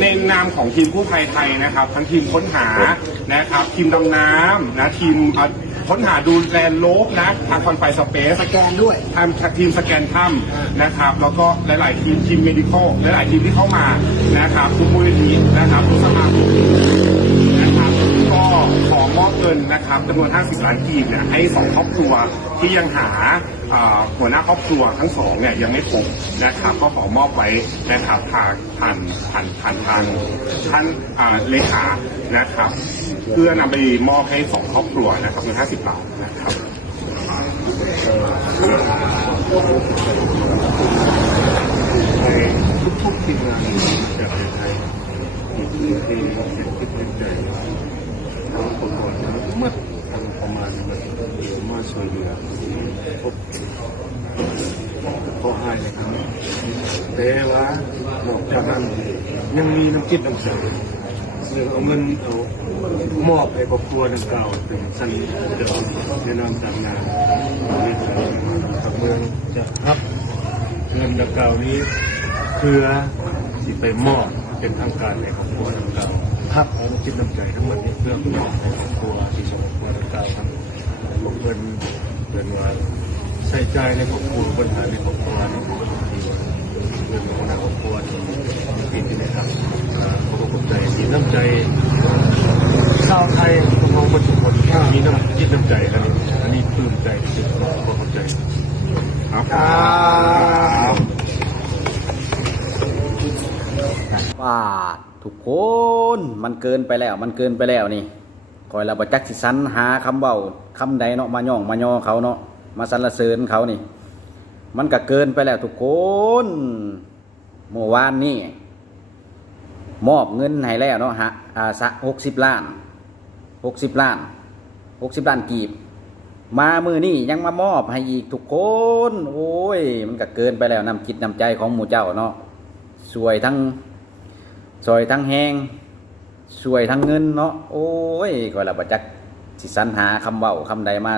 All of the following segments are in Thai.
ในนามของทีมกู้ภัยไทยนะครับทั้งทีมค้นหานะครับทีมดำน้ำนะทีมค้นหาดูแลโลกนะทางคอนไฟสเปซสแกนด้วยทีมสแกนถ้ำนะครับแล้วก็หลายๆทีมเมดิคอลหลายๆทีมที่เข้ามานะครับทุกมูลนิธินะครับทุกสมาคมนะครับก็ขอมอบเงินนะครับจำนวน50 ล้านกีบเนี่ยให้2 ครอบครัวที่ยังหาหัวหน้าครอบครัวทั้งสองเนี่ยยังไม่พบนะครับก็ขอมอบไว้นะครับผ่านทางท่านเลขานะครับเพื่อนำไปมอบให้2 ครอบครัวนะครับเงิน50 ล้านนะครับทุกทีมงานจากประเทศไทยที่เซ็นคิดเป็นใจทางคนก่อนเมื่อทางประมาณมาช่วยเหลือพบข้อหายนะครับแต่ว่านอกจากนั้นยังมีน้ำจิตน้ำใจเอาเงินเอามอบให้ครอบครัวดังกล่าวถึงสั้นจะแนะนำตามงานทางเมืองจะรับเงินดังกล่าวนี้เพื่อที่ไปมอบเป็นทางการในครอบครัวดังกล่าวครับแล้วคิดน้ำใจทั้งหมดนี้เพื่อมอบในครอบครัวที่สมควรดังกล่าวครับบอกเพื่อนว่าใส่ใจในครอบครัวปัญหาในครอบครัวในเรื่องของครอบครัวที่ที่ได้ครับขอบใจมีน้ำใจชาวไทยของเราทุกคนมีน้ำจิตน้ำใจอันนี้ปลื้มใจที่สุดขอบใจครับว่าทุกคนมันเกินไปแล้วนี่คอยเราประจักษ์สิสรรหาคำเบาคำใดเนาะมาย่องมาย่อเขาเนาะมาสรรเสริญเขานี่มันก็เกินไปแล้วทุกคนเมื่อวานนี่มอบเงินให้แล้วเนาะฮะ60 ล้านกีบมามือนี่ยังมามอบให้อีกทุกคนโอ้ยมันก็เกินไปแล้วน้ำจิตน้ำใจของหมู่เจ้าเนาะสวยทั้งแหงสวยทั้งเงินเนาะโอ้ยก็ละประจักษ์สิสรรหาคำเว้าคำใดมา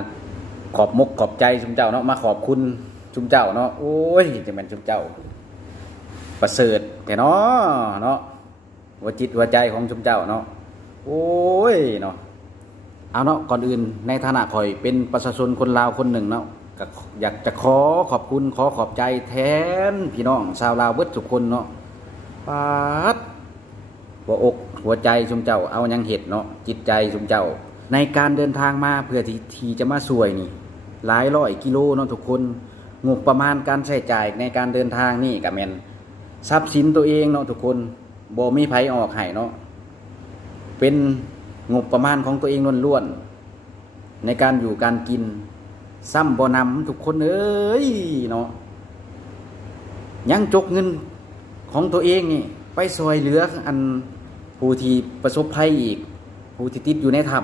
ขอบมกขอบใจชุมเจ้าเนาะมาขอบคุณชุมเจ้าเนาะโอ้ยจะเป็นชุมเจ้าประเสริฐแต่เนาะหัวจิตหัวใจของชุมเจ้าเนาะโอ้ยเนาะเอาเนาะก่อนอื่นในฐานะข่อยเป็นประชาชนคนลาวคนหนึ่งเนาะก็อยากจะขอขอบคุณขอขอบใจแทนพี่น้องชาวลาวเบิดทุกคนเนาะปาดหัวอกหัวใจชุมเจ้าเอายังเห็ดเนาะจิตใจชุมเจ้าในการเดินทางมาเพื่อที่จะมาช่วยนี่หลายร้อยกิโลเนาะทุกคนงบประมาณการใช้จ่ายในการเดินทางนี่ก็แม่นทรัพย์สินตัวเองเนาะทุกคนบ่มีไผออกให้เนาะเป็นงบประมาณของตัวเองล้วนๆในการอยู่การกินซ้ำบ่นำทุกคนเอ้ยเนาะยังจกเงินของตัวเองนี่ไปซอยเหลืออันผู้ที่ประสบภัยอีกผู้ที่ติดอยู่ในถ้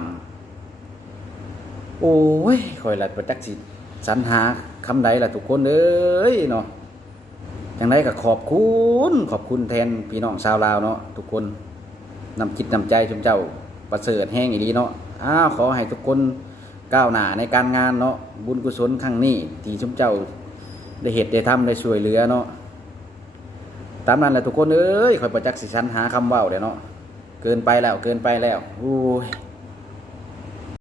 ำโอ้ยคอยละประจักษ์สิสรรหาคำใดล่ะทุกคนเอ้ยเนาะอย่างไรก็ขอบคุณแทนพี่น้องชาวลาวเนาะทุกคนนำจิตนำใจชุมเจ้าประเสริฐแห้งอีหลีเนาะขอให้ทุกคนก้าวหน้าในการงานเนาะบุญกุศลครั้งนี้ที่ชุมเจ้าได้เหตุได้ทำได้ช่วยเหลือเนาะตามนั้นแหละทุกคนเอ้ยคอยประจักษ์สิสรรหาคำเว้าเดี๋ยวเนาะเกินไปแล้วโอ้ย